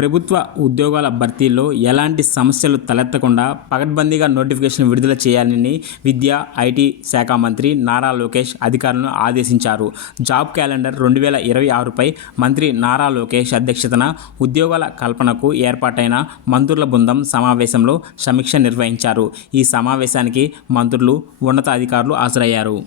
ప్రభుత్వ ఉద్యోగాల భర్తీలో ఎలాంటి సమస్యలు తలెత్తకుండా పకడ్బందీగా నోటిఫికేషన్ విడుదల చేయాలని విద్యా, ఐటీ శాఖ మంత్రి నారా లోకేష్ అధికారులను ఆదేశించారు. జాబ్ క్యాలెండర్ 2026పై మంత్రి నారా లోకేష్ అధ్యక్షతన ఉద్యోగాల కల్పనకు ఏర్పాటైన మంత్రుల బృందం సమావేశంలో సమీక్ష నిర్వహించారు. ఈ సమావేశానికి మంత్రులు, ఉన్నతాధికారులు హాజరయ్యారు.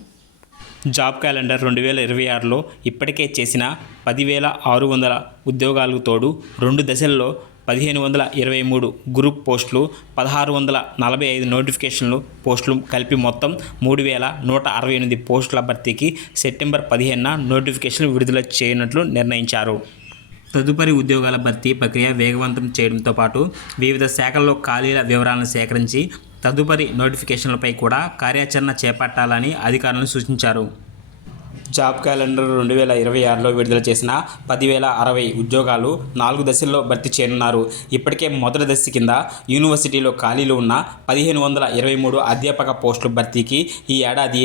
జాబ్ క్యాలెండర్ 2026లో ఇప్పటికే చేసిన 10,600 ఉద్యోగాలకు తోడు 2 దశల్లో 1,523 గ్రూప్ పోస్టులు, 1,645 నోటిఫికేషన్లు పోస్టులు కలిపి మొత్తం 3,168 పోస్టుల భర్తీకి సెప్టెంబర్ 15న నోటిఫికేషన్ విడుదల చేయనున్నట్లు నిర్ణయించారు. తదుపరి ఉద్యోగాల భర్తీ ప్రక్రియ వేగవంతం చేయడంతో పాటు వివిధ శాఖల్లో ఖాళీల వివరాలను సేకరించి తదుపరి నోటిఫికేషన్లపై కూడా కార్యాచరణ చేపట్టాలని అధికారులను సూచించారు. జాబ్ క్యాలెండర్ 2026లో విడుదల చేసిన 10,060 ఉద్యోగాలు 4 దశల్లో భర్తీ చేయనున్నారు. ఇప్పటికే మొదటి దశ కింద యూనివర్సిటీలో ఖాళీలు ఉన్న 1,523 అధ్యాపక పోస్టుల భర్తీకి ఈ ఏడాది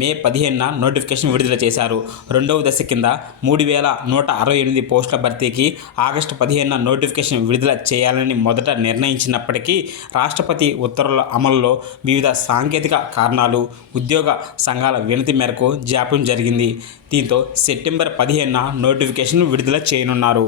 మే 15న నోటిఫికేషన్ విడుదల చేశారు. రెండవ దశ కింద 3,168 పోస్టుల భర్తీకి ఆగస్టు 15న నోటిఫికేషన్ విడుదల చేయాలని మొదట నిర్ణయించినప్పటికీ రాష్ట్రపతి ఉత్తర్వుల అమలులో వివిధ సాంకేతిక కారణాలు, ఉద్యోగ సంఘాల వినతి మేరకు జాప్యం జరిగింది. దీంతో సెప్టెంబర్ 15న నోటిఫికేషన్ విడుదల చేయనున్నారు.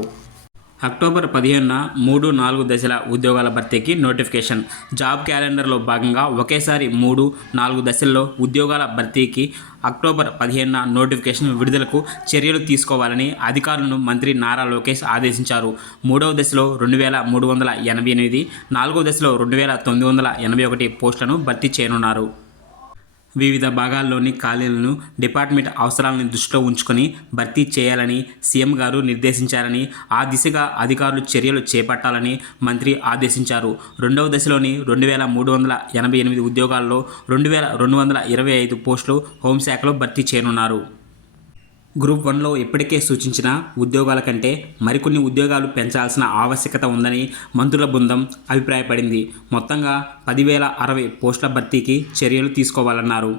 అక్టోబర్ 15న 3, 4 దశల ఉద్యోగాల భర్తీకి నోటిఫికేషన్. జాబ్ క్యాలెండర్లో భాగంగా ఒకేసారి 3, 4 దశల్లో ఉద్యోగాల భర్తీకి అక్టోబర్ 15న నోటిఫికేషన్ విడుదలకు చర్యలు తీసుకోవాలని అధికారులను మంత్రి నారా లోకేష్ ఆదేశించారు. 3వ దశలో 2,388, 4వ దశలో 2,981 పోస్టులను భర్తీ చేయనున్నారు. వివిధ భాగాల్లోని ఖాళీలను డిపార్ట్మెంట్ అవసరాలను దృష్టిలో ఉంచుకొని భర్తీ చేయాలని సీఎం గారు నిర్దేశించారని, ఆ దిశగా అధికారులు చర్యలు చేపట్టాలని మంత్రి ఆదేశించారు. రెండవ దశలోని 2,388 ఉద్యోగాల్లో 2,225 పోస్టులు హోంశాఖలో భర్తీ చేయనున్నారు. గ్రూప్ 1లో ఇప్పటికే సూచించిన ఉద్యోగాల కంటే మరికొన్ని ఉద్యోగాలు పెంచాల్సిన ఆవశ్యకత ఉందని మంత్రుల బృందం అభిప్రాయపడింది. మొత్తంగా 10,060 పోస్టుల భర్తీకి చర్యలు తీసుకోవాలన్నారు.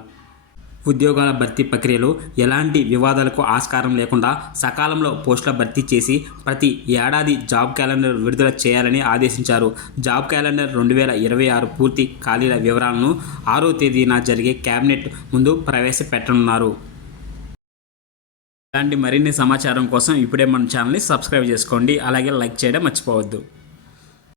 ఉద్యోగాల భర్తీ ప్రక్రియలో ఎలాంటి వివాదాలకు ఆస్కారం లేకుండా సకాలంలో పోస్టుల భర్తీ చేసి ప్రతి ఏడాది జాబ్ క్యాలెండర్ విడుదల చేయాలని ఆదేశించారు. జాబ్ క్యాలెండర్ 2026 పూర్తి ఖాళీల వివరాలను 6వ తేదీన జరిగే కేబినెట్ ముందు ప్రవేశపెట్టనున్నారు. ఇలాంటి మరిన్ని సమాచారం కోసం ఇప్పుడే మన ఛానల్ని సబ్స్క్రైబ్ చేసుకోండి. అలాగే లైక్ చేయడం మర్చిపోవద్దు.